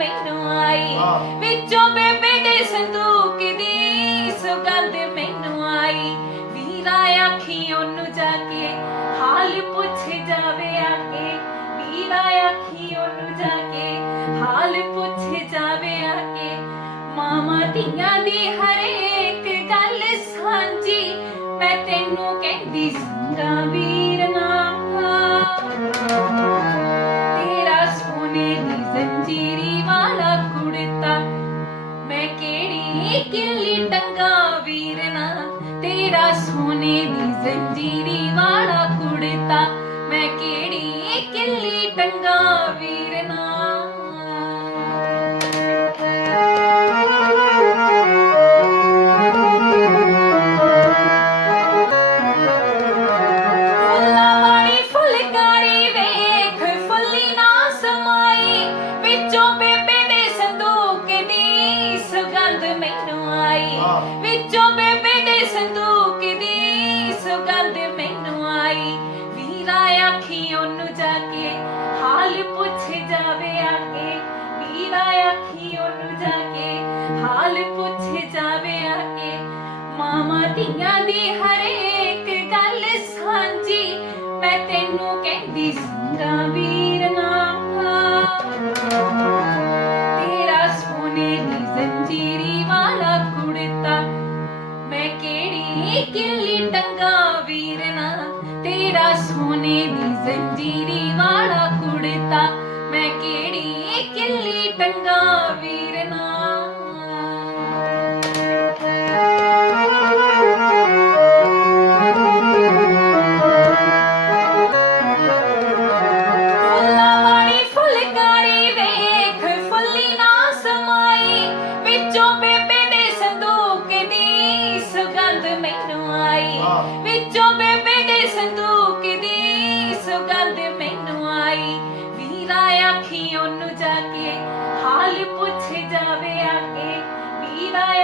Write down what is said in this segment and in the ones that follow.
ਮੈਨੂੰ ਆਈ। ਵਿੱਚੋਂ ਬੇਬੇ ਦੇ ਸੰਦੂਕ ਦੀ ਸੁਗੰਧ ਮੈਨੂੰ ਆਈ। ਵੀਰਾ ਆਖੀ ਉਹਨੂੰ ਜਾ ਕੇ ਹਾਲ ਪੁੱਛ ਜਾਵੇ ਆ ਕੇ ਵੀਰਾ ਆਖੀ ਉਹਨੂੰ ਜਾ ਕੇ ਹਾਲ ਪੁੱਛ ਜਾਵੇ ਆ ਕੇ ਮਾਮਾ ਧੀਆਂ ਦੀ ਹਰੇ ਜ਼ੰਜੀਰੀ ਵਾਲਾ ਕੁੜਤਾ। ਮੈਂ ਕਿਹੜੀ ਕਿੱਲੀ ਟੰਗਾ ਵੀਰ ਤੇਰਾ ਸੋਨੇ ਦੀ ਜ਼ੰਜੀਰੀ ਵਾਲਾ ਕੁੜਤਾ। ਮਾਮਾ ਧੀਆਂ ਦੀ ਹਰੇਕ ਗੱਲ ਸਾਂਝੀ। ਮੈਂ ਤੈਨੂੰ ਕਹਿੰਦੀ, ਸੰਗਾ ਵੀਰ ਨਾ ਤੇਰਾ ਸੋਨੇ ਦੀ ਜ਼ੰਜੀਰੀ ਵਾਲਾ ਕੁੜਤਾ, ਮੈਂ ਕਿਹੜੀ ਕਿੱਲੀ ਟੰਗਾ ਵੀਰ ਨਾ ਤੇਰਾ ਸੋਨੇ ਦੀ ਜ਼ੰਜੀਰੀ ਵਾਲਾ ਕੁੜਤਾ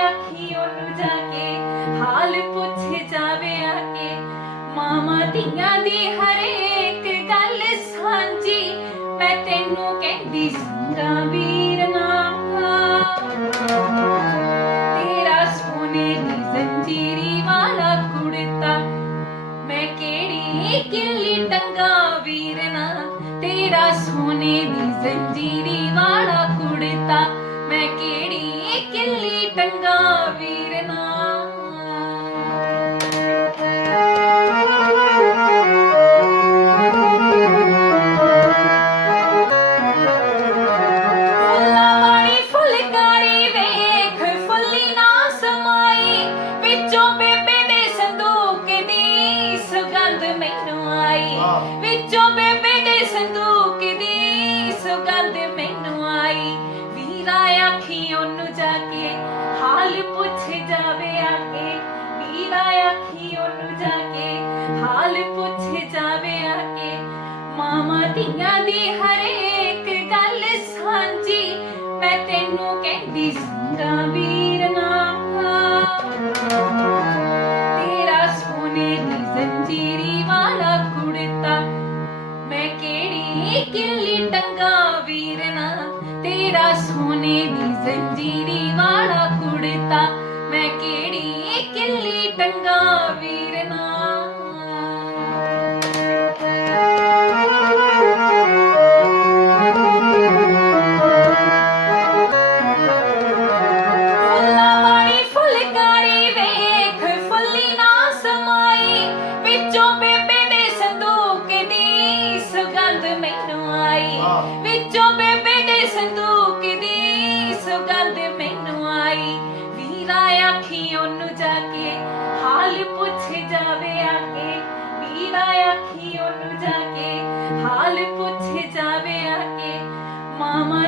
ਆਖੀ ਉਹਨੂੰ ਜਾ ਕੇ, ਹਾਲ ਪੁੱਛ ਜਾਵੇ ਆ ਕੇ। ਮਾਮਾ ਧੀਆਂ ਦੀ ਹਰੇਕ ਗੱਲ ਸਾਂਝੀ, ਮੈਂ ਤੈਨੂੰ ਕਹਿੰਦੀ ਸੰਗਾ ਵੀਰ ਨਾ ਤੇਰਾ ਸੋਨੇ ਦੀ ਜ਼ੰਜੀਰੀ ਵਾਲਾ ਕੁੜਤਾ, ਮੈਂ ਕਿਹੜੀ ਕਿੱਲੀ ਟੰਗਾ ਵੀਰ ਨਾ, ਤੇਰਾ ਸੋਨੇ ਦੀ ਜ਼ੰਜੀਰੀ ਵਾਲਾ ਕੁੜਤਾ, ਮੈਂ ਕਿਹੜੀ ਕਿੱਲੀ ਟੰਗਾ ਵੀਰ ਨਾ ਵਿੱਚੋਂ ਬੇਬੇ ਧੀਆਂ ਦੀ ਹਰੇਕ ਗੱਲ ਸਾਂਝੀ। ਮੈਂ ਤੈਨੂੰ ਕਹਿੰਦੀ ਸੰਗਾ ਵੀਰ ਨਾ ਤੇਰਾ ਸੋਨੇ ਦੀ ਜ਼ੰਜੀਰੀ ਵਾਲਾ ਕੁੜਤਾ। ਮੈਂ ਕਿਹੜੀ ਕਿੱਲੀ ਟੰਗਾ ਵੀਰ ਨਾ ਤੇਰਾ ਸੋਨੇ ਦੀ ਜ਼ੰਜੀਰੀ ਵਾਲਾ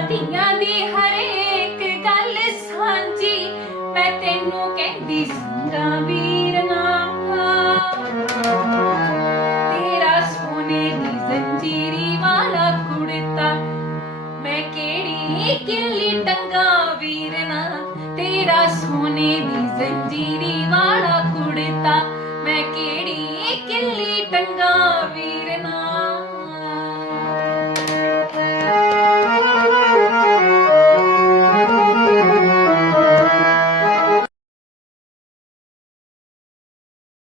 ਧੀਆਂ ਦੀ ਹਰੇਕ ਗੱਲ ਸਾਂਝੀ। ਮੈਂ ਤੈਨੂੰ ਕਹਿੰਦੀ ਸੰਗਾ ਵੀਰ ਨਾ ਤੇਰਾ ਸੋਨੇ ਦੀ ਜ਼ੰਜੀਰੀ ਵਾਲਾ ਕੁੜਤਾ। ਮੈਂ ਕਿਹੜੀ ਕਿੱਲੀ ਟੰਗਾ ਵੀਰ ਨਾ ਤੇਰਾ ਸੋਨੇ ਦੀ ਜ਼ੰਜੀਰੀ ਵਾਲਾ ਕੁੜਤਾ। ਮੈਂ ਕਿਹੜੀ ਕਿੱਲੀ ਟੰਗਾ ਵੀਰ ਨਾ